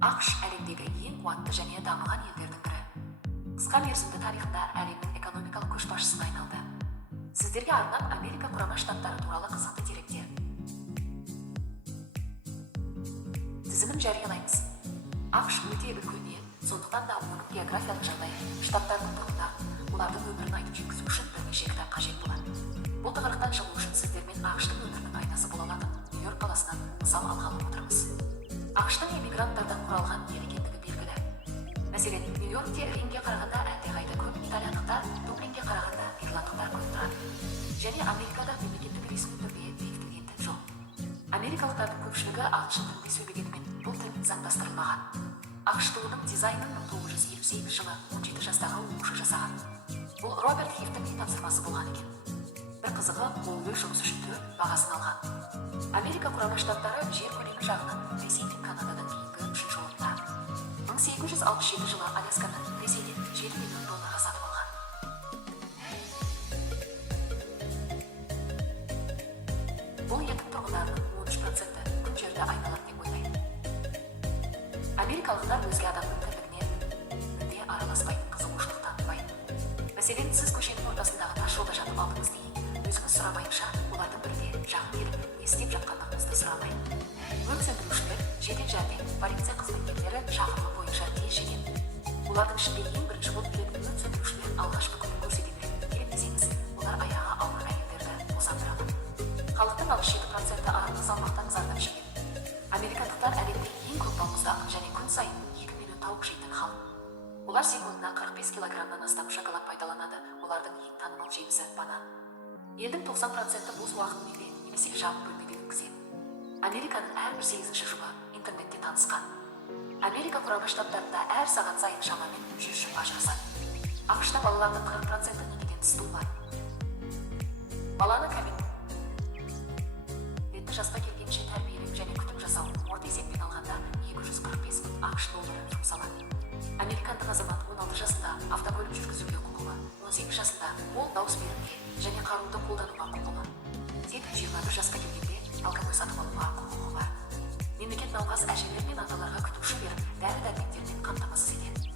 ақш әлемдегі ең қуатты және дамыған елдердің бірі. Қысқа мерзімді тарихында әлемнің экономикалық көшбасшысына айналды. Сіздерге арнап Америка құрама штаттары туралы қызықты деректер. Тізімін жариялаймыз. ақш өте үлкен ел, сондықтан да оның географиялық жағдайы, штаттардың тұрғындары, олардың өмірін айтып жеткізу үшін бірнеше кітап қажет болады. Бұл тығырықтан шығу үшін сіздермен ақштың өмірінің айнасы бола алатын Нью-Йорк қаласынан мысал алғалы отырмыз. ақштың эмигранттардан құралған ел екендігі белгілі. Мәселен, Нью-Йоркте Римге қарағанда әлдеқайда көп итальяндықтар, Дублинге қарағанда ирландықтар көп тұрады. Және Америкада мемлекеттік ресми түрде бекітілген тіл жоқ. Америкалықтардың көпшілігі ағылшын тілінде сөйлегенімен, бұл тіл заңдастырылмаған. ақш туының дизайнын 1958 жылы 17 жастағы оқушы жасаған. Бұл Роберт Хифтің тапсырмасы болған екен. Бір қызығы, ол өз жұмысы үшін төрт бағасын алған. Америка құрама штаттары жер көлемі жағынан Ресей мен Канададан кейінгі үшінші орында. 1867 жылы Алясканы Ресейден $7 миллион сатып алған. Бұл елдің тұрғындарының 13% күн жерді айналады деп ойлайды. Америкалықтар өзге адамның тірлігіне мүлде араласпайды, қызығушылық танытпайды. Мәселен, сіз көшенің ортасындағы тас жолда жатып алдыңыз дейін, өзіңіз сұрамайынша, олардың бірде жақын келіп, не істеп жатқандығыңызды сұрамайды. Өрт сөндірушілер, жедел жәрдем, полиция қызметкерлері шақырымы бойынша тез жетеді. Олардың ішінде ең бірінші болып келетін өрт сөндірушілер алғашқы көмек көрсетеді. Керек десеңіз, олар аяғы ауыр әйелдерді босандырады. Халықтың 67% артық салмақтан зардап шегеді. Американдықтар әлемде ең көп балмұздақ және күн сайын 2 миллион тауық жейтін халық. Олар секундына 45 килограммнан астам шоколад пайдаланады. Олардың ең танымал жемісі банан. Елдің 90% бос уақытын үйде немесе жабық бөлмеде өткізеді. Американың әрбір 8-ші жұбы интернетте танысқан. Америка құрама штаттарында әр сағат сайын шамамен 100 жұп ажырасады. ақшта балалардың 40% некеден тыс туылады. Баланы кәмелетке жасқа келгенше тәрбиелеу және күтім жасау орта есеппен алғанда $245 мың ақш доллары жұмсалады. Американдық азамат 16 жасында автокөлік жүргізуге құқылы, 18 жасында ол дауыс беруге және қаруды қолдануға құқылы. Тек 21 жасқа келгенде алкоголь сатып алуға құқығы бар. Мемлекет науқас әжелер мен аталарға күтуші беріп, дәрі-дәрмектермен қамтамасыз етеді.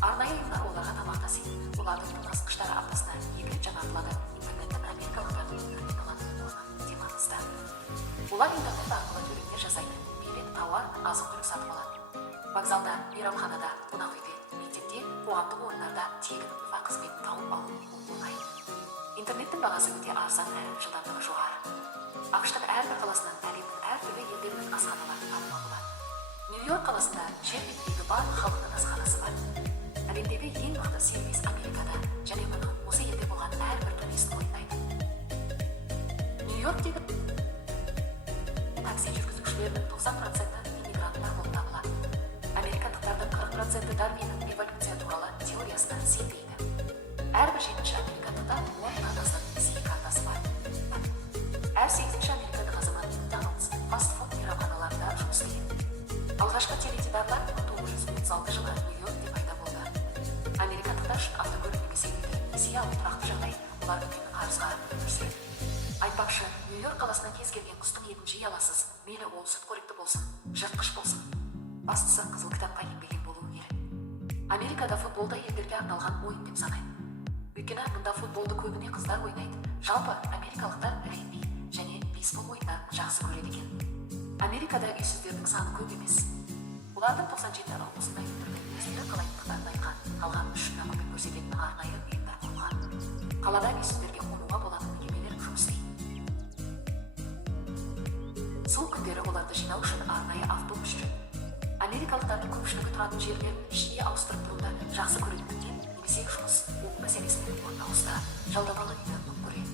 Арнайы ұйымдар оларға тамақ тасиды. Олардың тоңазытқыштары аптасына 2 рет жаңартылады. Интернеттің америкалықтардың өмірінен алатын орны өте маңызды. Олар интернет арқылы төлемдер жасайды. Билет, тауар, азық-түлік сатып алады. Вокзалда, мейрамханада, қонақ үйде, мектепте, қоғамдық орындарда тегін wi-fi қызметін тауып алу оңай. Интернеттің бағасы өте арзан әрі жылдамдығы жоғары. ақштың әрбір қаласынан әлемнің әртүрлі елдерінің асханалары табуға болады. Нью-Йорк қаласында жер бетіндегі барлық халықтың асханасы бар. Әлемдегі ең мықты сервис Америкада және мұны осы елде болған әрбір турист мойындайды. Нью-Йорктегі такси жүргізушілерінің 90% иммигранттар болып табылады. Американдықтардың 40% Дарвиннің эволюция туралы теориясына сенбейді. Әрбір 7-ші американдықта 10-нан астам несие картасы бар. Әр 8-ші американдық азамат McDonald's фастфуд мейрамханаларында жұмыс істейді. Алғашқы теледидарлар 1936 жылы Нью-Йоркте пайда болды. Американдықтар үшін автокөлік немесе үйді несие алу тұрақты жағдай, олар үлкен қарызға өмір сүреді. Айтпақшы, Нью-Йорк қаласынан кез келген құстың етін жей аласыз, мейлі ол сүтқоректі болсын, жыртқыш болсын. Бастысы қызыл кітапқа енбеген болуы керек. Америкада футболды елдерге арналған ойын деп санайды. Өйткені мұнда футболды көбіне қыздар ойнайды. Жалпы америкалықтар регби және бейсбол ойындарын жақсы көреді екен. Америкада үйсіздердің саны көп емес. Олардың 97-і осындай өмірдің өзіндік қалайтындықтарын айтқан, қалған үшін көмек көрсететін арнайы ұйымдар құрылған. Қалада үйсіздерге қонуға болатын мекемелер жұмыс істейді. Сол күндері оларды жинау үшін арнайы автобус жүреді. Америкалықтардың көпшілігі тұратын жерлерін жиі ауыстырып тұруды жақсы көретіндіктен немесе жұмыс, оқу мәселесімен орын ауыстырады, жалдамалы үйді көп көреді.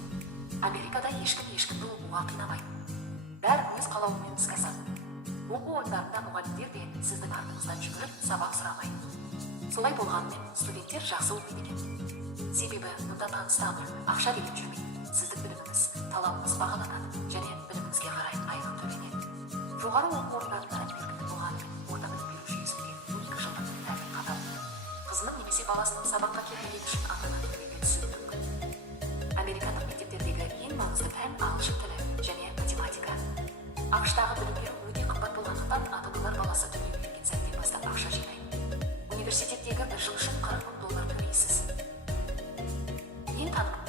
Америкада ешкімді оқуға қинамайды. Бәрі өз қалауымен іске асады. Оқу орындарында мұғалімдер де сіздің артыңыздан жүгіріп сабақ сұрамайды. Солай болғанымен студенттер жақсы оқиды екен. Себебі мұнда таныс тамыр, ақша беріп жүрмейді. Сіздің біліміңіз, талабыңыз бағаланады және біліміңізге қарай айлық төленеді. Жоғары оқу орындарында белгілі болғанымен орта білім беру жүйесінде 12 жылдық тәртіп қатал. Қызының немесе баласының сабаққа келмегені үшін ата-ана төлемге түсуі мүмкін. Американдық мектептердегі ең маңызды пән ағылшын тілі және математика. ақштағы білім беру өте қымбат болғандықтан ата-аналар баласы дүниеге келген сәттен бастап университеттегі бір жыл үшін $40,000 төлейсіз. Ең танымал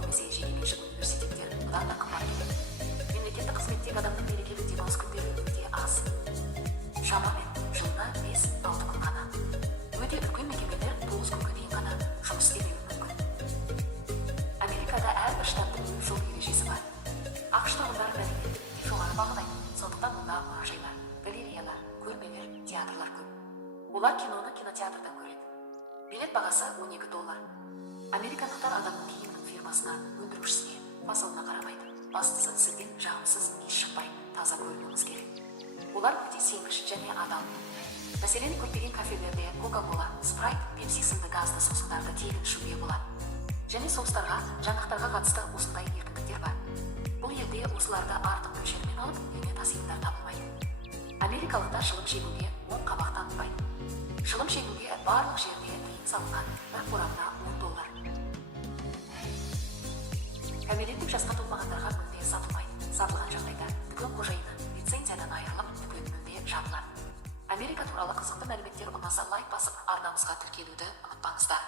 немесе жекеменшік университеттер бұдан да қымбат келеді. Мемлекеттік қызметтегі адамның мерекелік демалыс күндері өте аз. Шамамен жылына 5-6 күн ғана. Өте үлкен мекемелер 9 күнге дейін ғана жұмыс істемеуі мүмкін. Америкада әрбір штаттың өз жол ережесі бар. ақш тұрғындары мәдениетті жоғары бағалайды, сондықтан мұнда мұражайлар, галереялар, көрмелер, театрлар көп. Олар киноны кинотеатрдан көреді. Билет бағасы $12. Американдықтар адамның киімінің фирмасына, өндірушісіне, фасылына қарамайды. Бастысы сізден жағымсыз иіс шықпай, таза көрінуіңіз керек. Олар өте сенгіш және адал. Мәселен, көптеген кафелерде Coca-Cola, Sprite, Pepsi сынды газды сусындарды тегін ішуге болады. Және соустарға, жаңғақтарға қатысты осындай еркіндіктер бар. Бұл елде осыларды артық мөлшермен алып, үйіне таситындар табылмайды. Америкалықтар шылым шегуге 10 қабақ танытпайды. Шылым шегуге барлық жерде тыйым салынған, бір қорамына $10. Кәмелеттік жасқа толмағандарға мүлде сатылмайды. Сатылған жағдайда дүкен қожайыны лицензиядан айырылып, дүкен мүлде жабылады. Америка туралы қызықты мәліметтер ұнаса лайк басып, арнамызға тіркелуді ұмытпаңыздар.